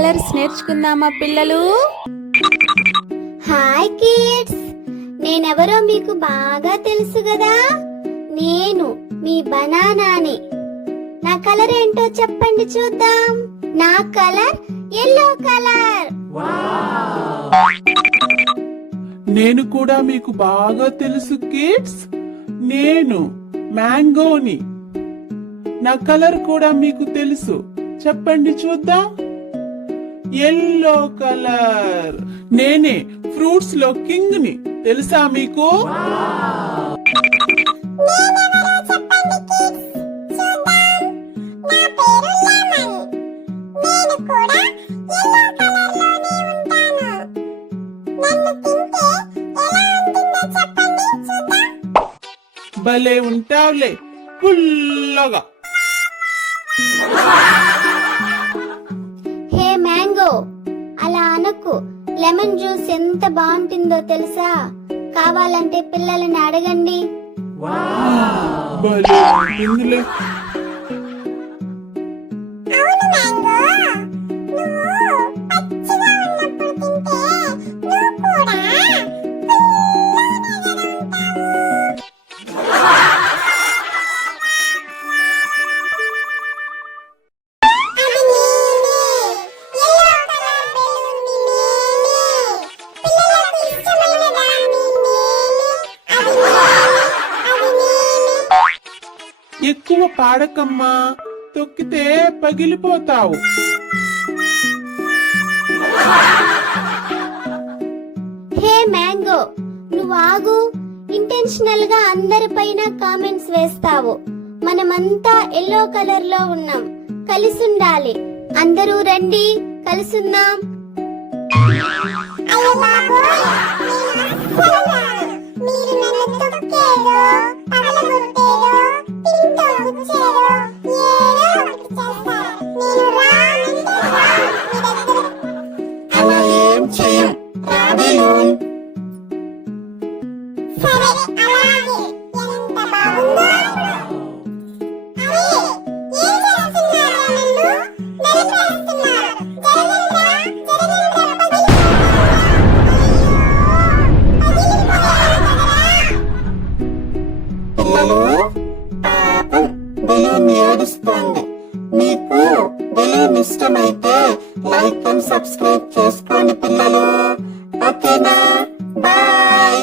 Colours నేర్చుకుందామా పిల్లలు? Hi kids, నేనెవరో మీకు బాగా తెలుసు కదా. నేను మీ బనానాని. నా కలర్ ఏంటో చెప్పండి చూద్దాం. నా కలర్ యెల్లో కలర్. నేను కూడా మీకు బాగా తెలుసు కిడ్స్. నేను మ్యాంగోని. నా కలర్ కూడా మీకు తెలుసు, చెప్పండి చూద్దాం. Yellow colour. నేనే ఫ్రూట్స్ లో కింగ్ ని, తెలుసా మీకు? భలే ఉంటావులే పుల్లగా. హే మ్యాంగో, అలా అనకు. లెమన్ జ్యూస్ ఎంత బాగుంటుందో తెలుసా? కావాలంటే పిల్లలని అడగండి. భలే ఉంటుందిలే. ఎక్కువ పాడకమ్మా, తొక్కితే పగిలిపోతావు. హే మ్యాంగో, నువ్వు ఆగు. ఇంటెన్షనల్ గా అందరిపైన కామెంట్స్ వేస్తావు. మనమంతా ఎల్లో కలర్ లో ఉన్నాం, కలిసుండాలి. అందరూ రండి, కలిసుందాం. అలా ఏం చెయ్యం, రాబేలోన్. పిల్లలు, పాపం బెలూన్ ఏడుస్తోంది. మీకు బెలూన్ ఇష్టమైతే లైక్ అండ్ సబ్స్క్రైబ్ చేసుకోండి పిల్లలు. ఓకేనా? బాయ్.